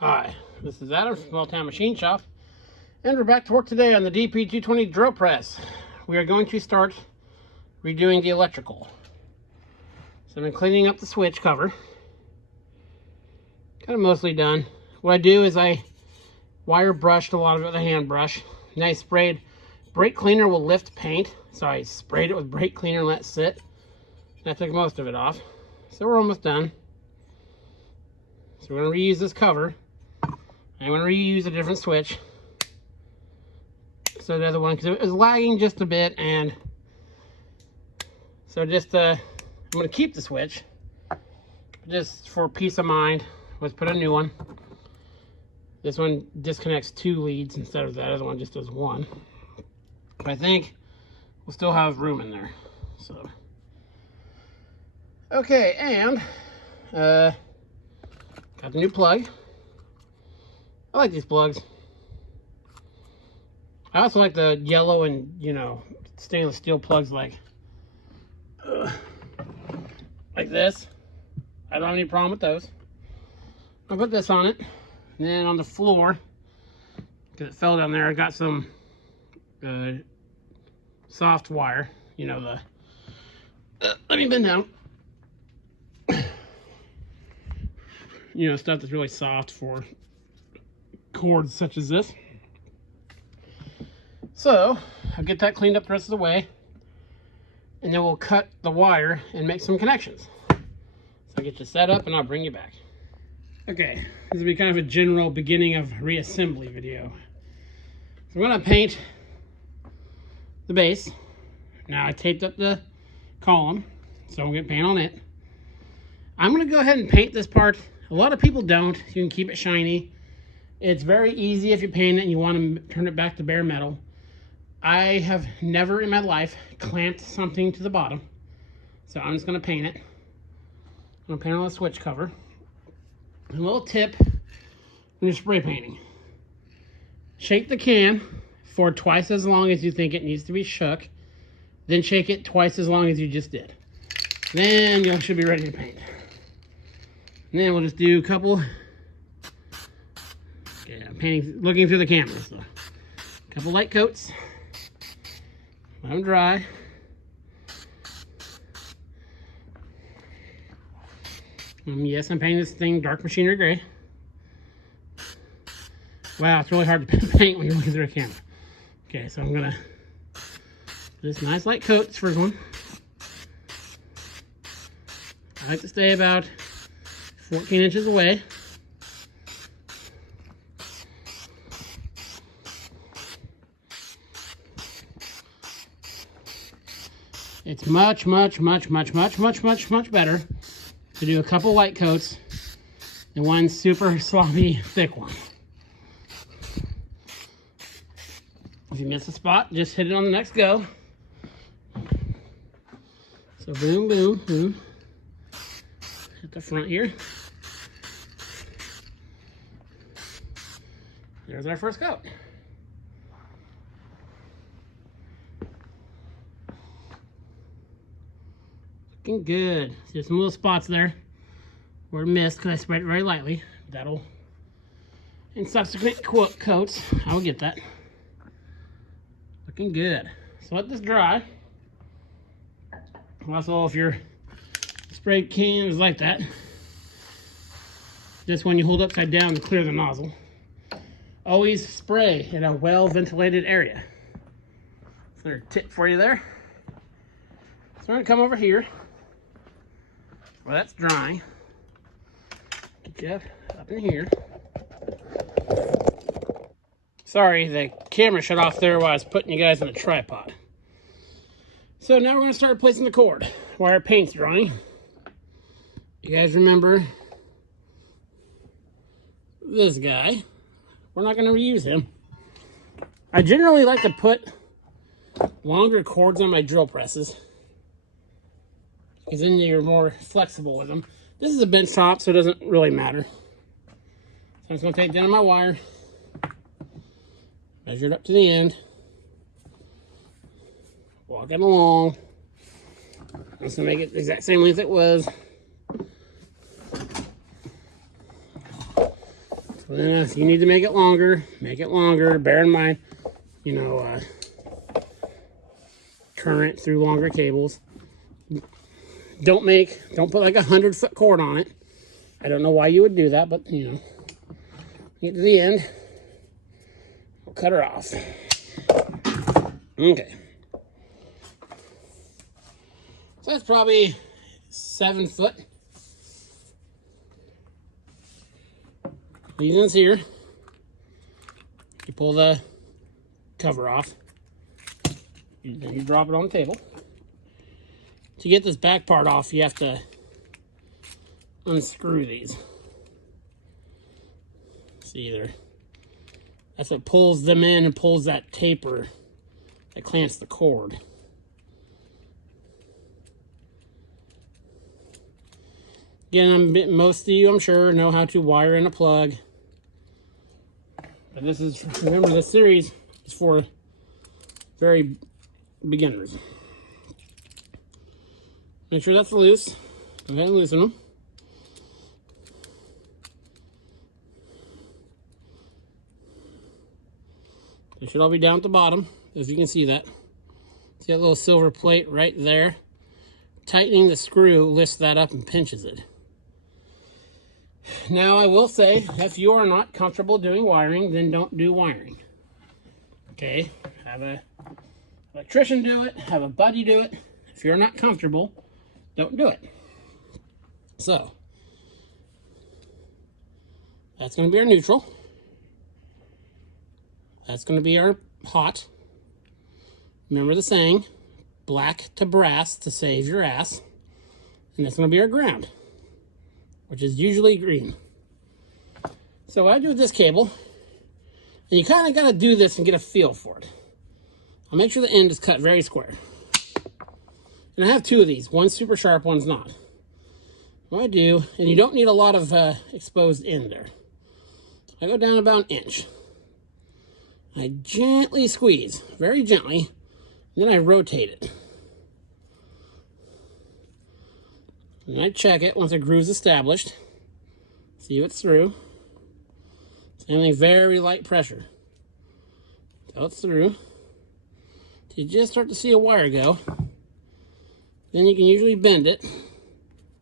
Hi, this is Adam from Small Town Machine Shop, and we're back to work today on the DP220 drill press. We are going to start redoing the electrical. So I've been cleaning up the switch cover. Kind of mostly done. What I do is I wire brushed a lot of it with a hand brush. And I sprayed, brake cleaner will lift paint, so I sprayed it with brake cleaner and let it sit. And I took most of it off. So we're almost done. So we're going to reuse this cover. I'm going to reuse a different switch. So the other one, because it was lagging just a bit, and so just I'm going to keep the switch just for peace of mind. Let's put a new one. This one disconnects 2 leads instead of that other one just does 1. But I think we'll still have room in there. So okay, and got the new plug. I like these plugs. I also like the yellow and, stainless steel plugs like this. I don't have any problem with those. I'll put this on it. And then on the floor, because it fell down there, I got some soft wire. Let me bend down. Stuff that's really soft for cords such as this. So I'll get that cleaned up the rest of the way, and then we'll cut the wire and make some connections. So I'll get you set up and I'll bring you back. Okay, this will be kind of a general beginning of reassembly video. So I'm going to paint the base. Now I taped up the column, so I'm going to paint on it. I'm going to go ahead and paint this part. A lot of people don't. You can keep it shiny. It's very easy if you paint it and you want to turn it back to bare metal. I have never in my life clamped something to the bottom. So I'm just going to paint it. I'm going to paint on the switch cover. A little tip when you're spray painting. Shake the can for twice as long as you think it needs to be shook. Then shake it twice as long as you just did. Then you should be ready to paint. And then we'll just do a couple. Okay, I'm painting, looking through the camera. So, a couple light coats. Let them dry. Yes, I'm painting this thing dark machinery gray. Wow, it's really hard to paint when you're looking through a camera. Okay, so I'm gonna this nice light coat. This first one. I like to stay about 14 inches away. It's much better to do a couple light coats than one super sloppy thick one. If you miss a spot, just hit it on the next go. So boom, boom, boom. Hit the front here. There's our first coat. Looking good. See some little spots there where it missed because I sprayed it very lightly. That'll, in subsequent coats, I'll get that. Looking good. So let this dry. Also, if your spray can is like that, this one you hold upside down to clear the nozzle. Always spray in a well-ventilated area. That's another tip for you there. So we're gonna come over here. Well, that's drying. Get you up in here. Sorry, the camera shut off there while I was putting you guys in a tripod. So now we're gonna start placing the cord while our paint's drying. You guys remember this guy? We're not gonna reuse him. I generally like to put longer cords on my drill presses, because then you're more flexible with them. This is a bench top, so it doesn't really matter. So I'm just gonna take down my wire, measure it up to the end, walk it along. I'm just gonna make it the exact same length it was. So then if you need to make it longer, make it longer. Bear in mind, you know, current through longer cables. Don't put like 100-foot cord on it. I don't know why you would do that, but you know, get to the end, we'll cut her off. Okay. So that's probably 7 foot. These ones here, you pull the cover off, then you drop it on the table. To get this back part off, you have to unscrew these. See there? That's what pulls them in and pulls that taper that clamps the cord. Again, most of you, I'm sure, know how to wire in a plug. But this is, remember, this series is for very beginners. Make sure that's loose. Go ahead and loosen them. They should all be down at the bottom, if you can see that. See that little silver plate right there? Tightening the screw lifts that up and pinches it. Now, I will say, if you are not comfortable doing wiring, then don't do wiring. Okay? Have an electrician do it. Have a buddy do it. If you're not comfortable, don't do it. So, that's going to be our neutral. That's going to be our hot. Remember the saying, black to brass to save your ass. And that's going to be our ground, which is usually green. So what I do with this cable, and you kind of got to do this and get a feel for it. I'll make sure the end is cut very square. And I have 2 of these. One's super sharp, one's not. What I do, and you don't need a lot of exposed end there. I go down about 1 inch. I gently squeeze, very gently, and then I rotate it. And I check it once the groove's established. See if it's through. Same thing, very light pressure. Till it's through. Till you just start to see a wire go. Then you can usually bend it.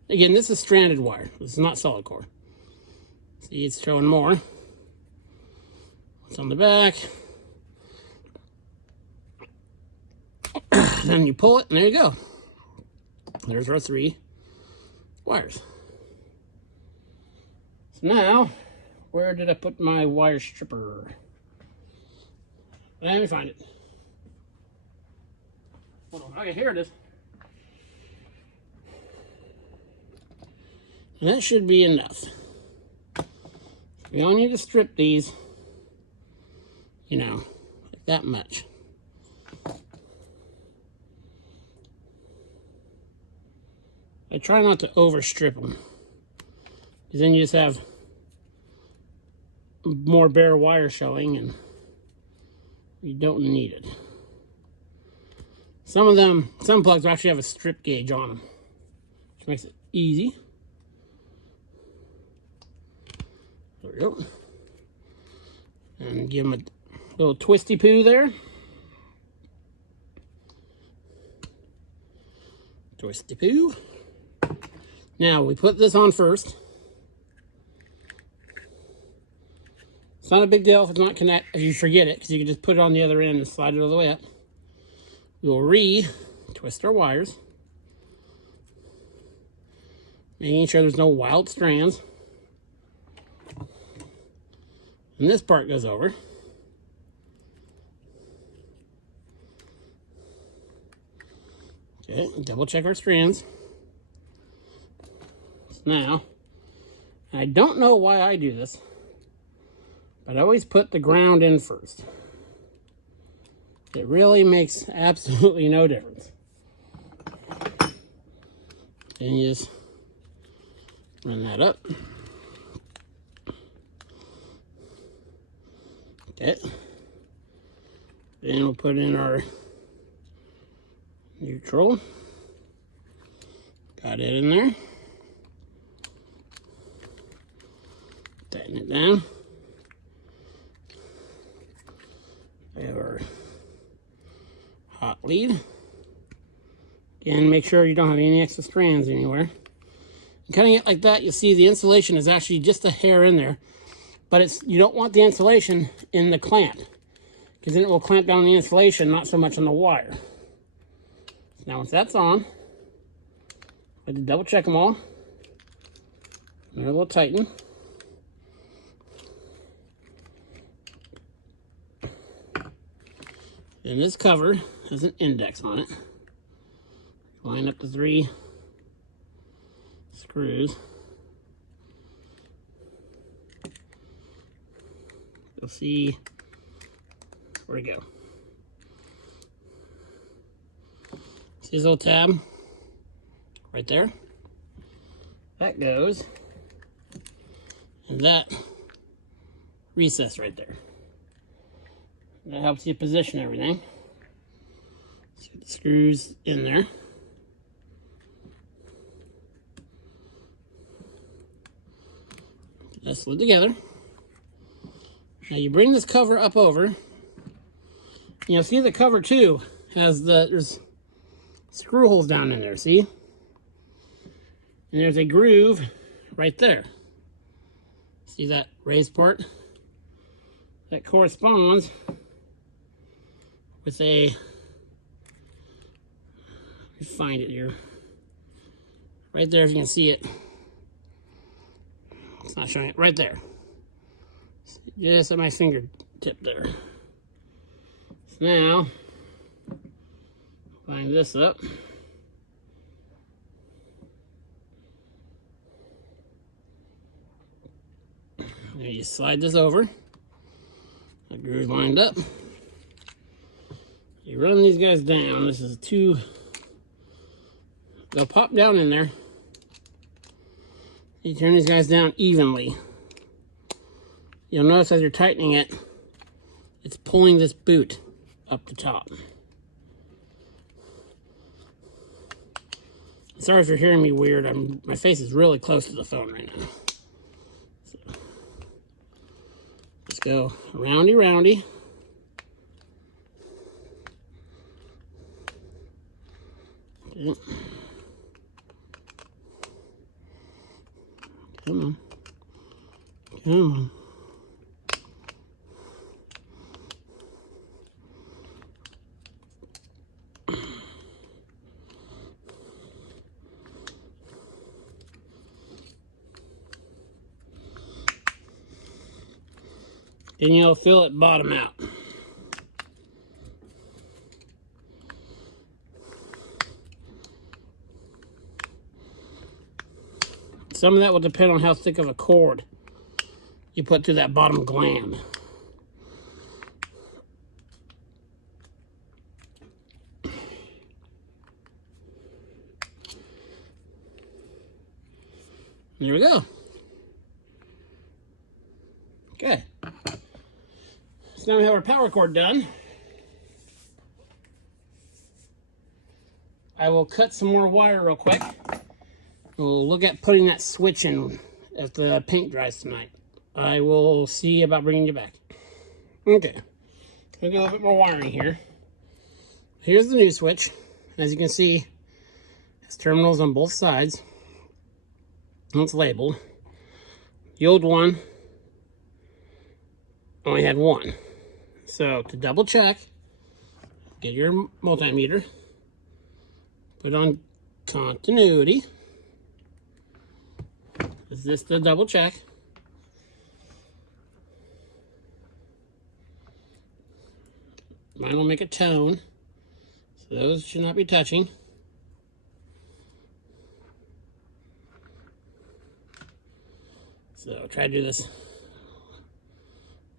Again, this is stranded wire. This is not solid core. See, it's showing more. It's on the back. Then you pull it, and there you go. There's our 3 wires. So now, where did I put my wire stripper? Let me find it. Hold on. Okay, here it is. And that should be enough. We only need to strip these, you know, like that much. I try not to overstrip them, because then you just have more bare wire showing and you don't need it. Some plugs actually have a strip gauge on them, which makes it easy. There we go. And give them a little twisty poo there. Twisty poo. Now, we put this on first. It's not a big deal if it's not connect, if you forget it, because you can just put it on the other end and slide it all the way up. We will re-twist our wires, making sure there's no wild strands. And this part goes over. Okay, double check our strands. Now, I don't know why I do this, but I always put the ground in first. It really makes absolutely no difference. And you just run that up. Okay. Then we'll put in our neutral. Got it in there. Tighten it down. lead. Again, make sure you don't have any extra strands anywhere. And cutting it like that, you'll see the insulation is actually just a hair in there, but you don't want the insulation in the clamp, because then it will clamp down the insulation, not so much on the wire. So now once that's on, I had to double check them all. They're a little tighten. And this cover has an index on it. Line up the 3 screws. You'll see where to go. See this little tab right there? That goes, and that recess right there. That helps you position everything. So get the screws in there. That's slid together. Now you bring this cover up over. You'll see the cover too has there's screw holes down in there, see? And there's a groove right there. See that raised part? That corresponds with a, let me find it here. Right there, if you can see it. It's not showing it, right there. Just at my fingertip there. So now, line this up. Now you slide this over. The groove's lined up. You run these guys down. This is they'll pop down in there. You turn these guys down evenly. You'll notice as you're tightening it, it's pulling this boot up the top. Sorry if you're hearing me weird. My face is really close to the phone right now. So, let's go roundy roundy. Okay. Come on. Come on. And you'll feel it bottom out. Some of that will depend on how thick of a cord you put through that bottom gland. There we go. Okay. So now we have our power cord done. I will cut some more wire real quick. We'll look at putting that switch in if the paint dries tonight. I will see about bringing you back. Okay. Gonna do a little bit more wiring here. Here's the new switch. As you can see, it's terminals on both sides. And it's labeled. The old one only had one. So to double check, get your multimeter, put on continuity. Is this the double check? Mine will make a tone, so those should not be touching. So try to do this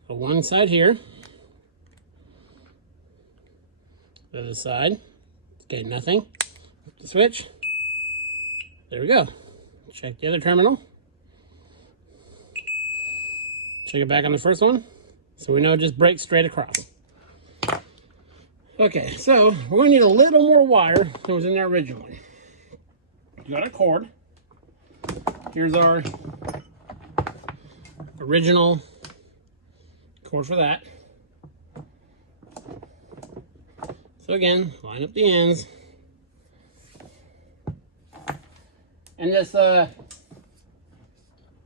on one side here. The other side. Okay, nothing. The switch. There we go. Check the other terminal. Check it back on the first one. So we know it just breaks straight across. Okay, so we're going to need a little more wire than was in there originally. You got a cord. Here's our original cord for that. So again, line up the ends. And this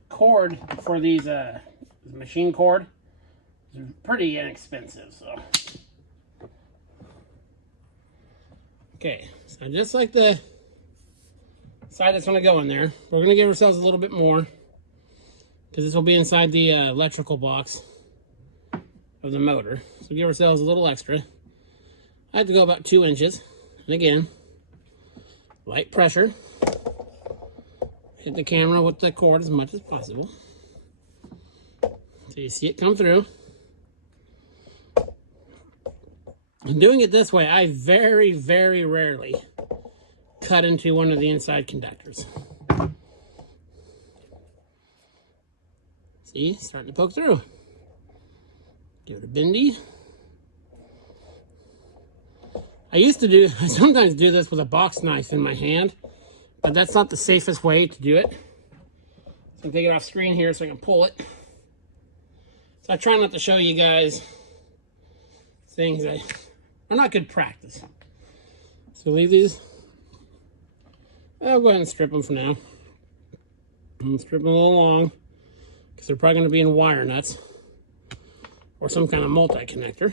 cord for these machine cord is pretty inexpensive, so. Okay, so just like the side that's going to go in there, we're going to give ourselves a little bit more because this will be inside the electrical box of the motor. So give ourselves a little extra. I have to go about 2 inches. And again, light pressure. Hit the camera with the cord as much as possible. So you see it come through. And doing it this way, I very, very rarely cut into one of the inside conductors. See, starting to poke through. Give it a bendy. I sometimes do this with a box knife in my hand, but that's not the safest way to do it. So I'm taking it off screen here so I can pull it. So I try not to show you guys things that are not good practice. So leave these. I'll go ahead and strip them for now. I'm stripping them a little long because they're probably going to be in wire nuts or some kind of multi-connector.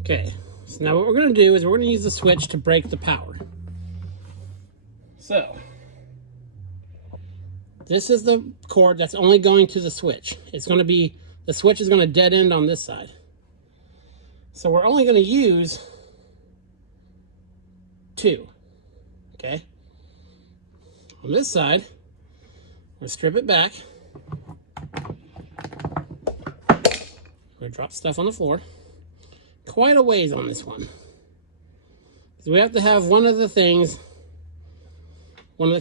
Okay, so now what we're going to do is we're going to use the switch to break the power. So, this is the cord that's only going to the switch. It's going to be, the switch is going to dead end on this side. So we're only going to use 2, okay? On this side, I'm going to strip it back. I'm going to drop stuff on the floor. Quite a ways on this one. So we have to have one of the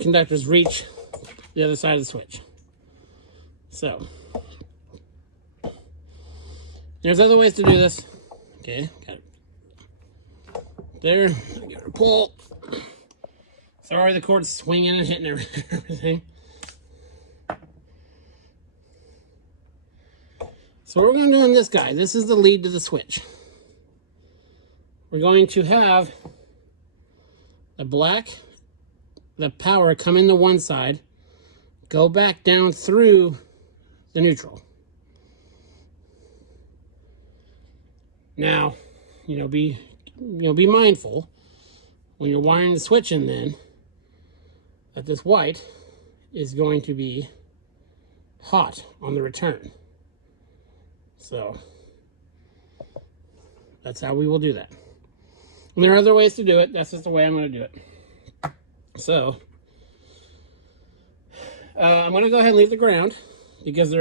conductors reach the other side of the switch. So, there's other ways to do this. Okay, got it. There, give it a pull. Sorry, the cord's swinging and hitting everything. So what we're going to do on this guy, this is the lead to the switch. We're going to have the power come into one side, go back down through the neutral. Now, be mindful when you're wiring the switch in then that this white is going to be hot on the return. So that's how we will do that. And there are other ways to do it. That's just the way I'm going to do it. So, I'm going to go ahead and leave the ground because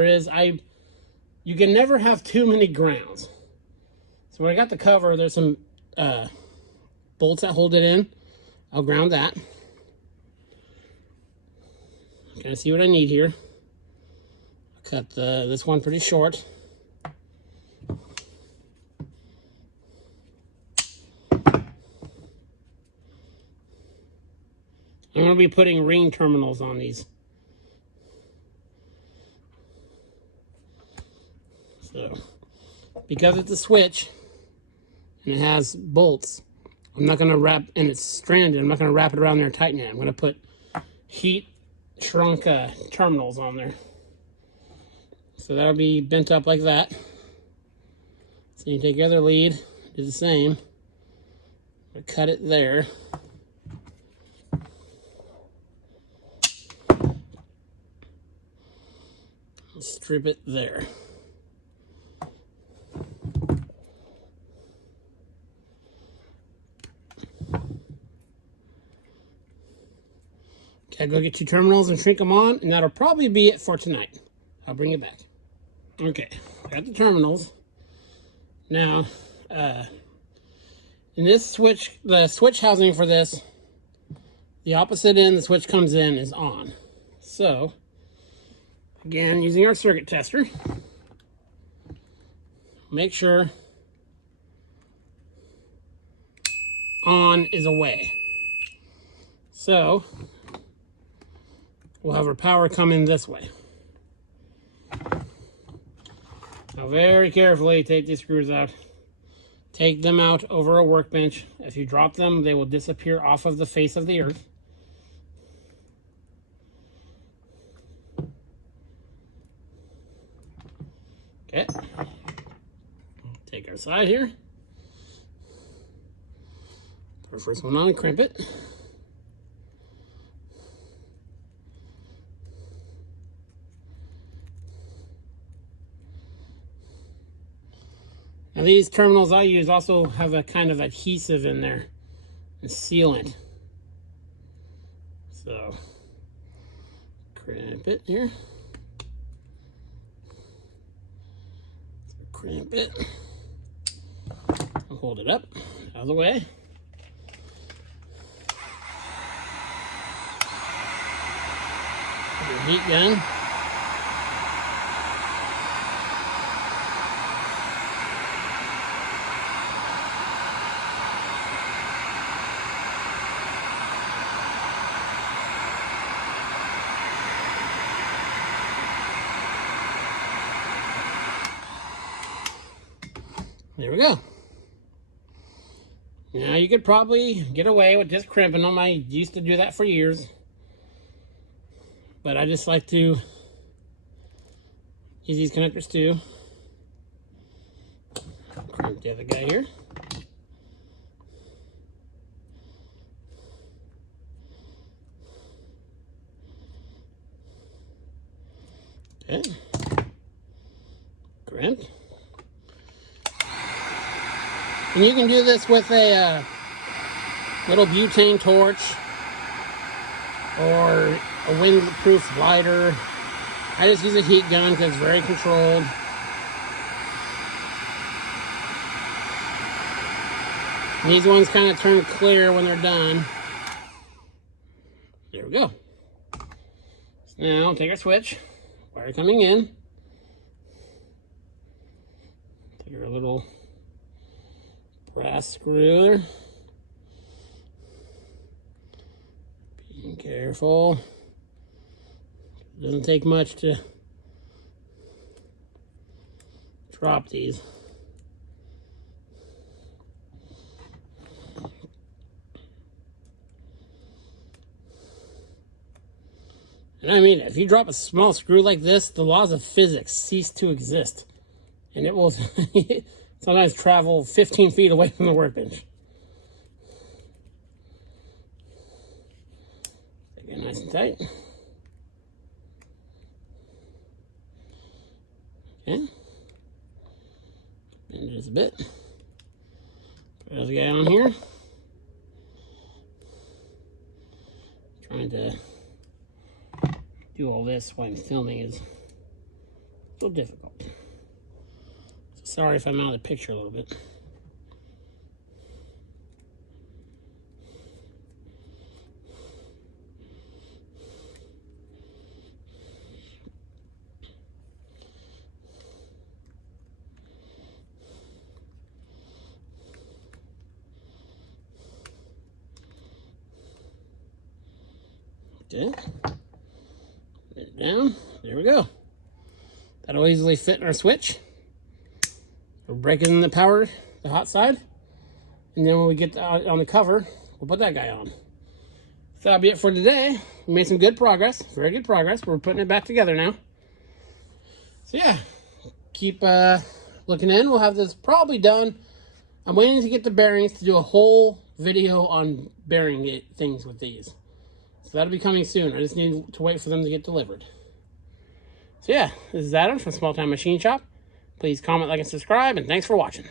you can never have too many grounds. So when I got the cover, there's some bolts that hold it in. I'll ground that. Kind of see what I need here. I'll cut this one pretty short. I'm going to be putting ring terminals on these. So, because it's a switch and it has bolts, I'm not going to wrap, and it's stranded, I'm not going to wrap it around there and tighten it. I'm going to put heat shrunk terminals on there. So that'll be bent up like that. So you take your other lead, do the same. Cut it there. Strip it there. Okay, go get 2 terminals and shrink them on, and that'll probably be it for tonight. I'll bring it back. Okay, got the terminals. Now, in this switch, the switch housing for this, the opposite end the switch comes in is on. So, again, using our circuit tester, make sure on is away. So we'll have our power come in this way. Now very carefully take these screws out. Take them out over a workbench. If you drop them, they will disappear off of the face of the earth. Okay. Take our side here. Put our first one on, crimp it. Now these terminals I use also have a kind of adhesive in there and sealant. So crimp it here. Crimp it. I'll hold it up out of the way. Put your heat gun. There we go. Now you could probably get away with just crimping them. I used to do that for years. But I just like to use these connectors too. Crimp the other guy here. Okay. Crimp. And you can do this with a little butane torch or a windproof lighter. I just use a heat gun because it's very controlled. And these ones kind of turn clear when they're done. There we go. So now take our switch, wire coming in. Take our little brass screw there. Being careful. It doesn't take much to drop these. And I mean, if you drop a small screw like this, the laws of physics cease to exist. And it will sometimes travel 15 feet away from the workbench. Get it nice and tight. Okay. Bend it just a bit. Put the guy on here. Trying to do all this while I'm filming is a little difficult. Sorry if I'm out of the picture a little bit. Okay. Put it down. There we go. That'll easily fit in our switch. We're breaking the power, the hot side, and then when we get on the cover, we'll put that guy on. So that'll be it for today. We made some good progress, very good progress. We're putting it back together now. So yeah, keep looking in. We'll have this probably done. I'm waiting to get the bearings to do a whole video on bearing things with these. So that'll be coming soon. I just need to wait for them to get delivered. So yeah, this is Adam from Small Time Machine Shop. Please comment, like, and subscribe, and thanks for watching.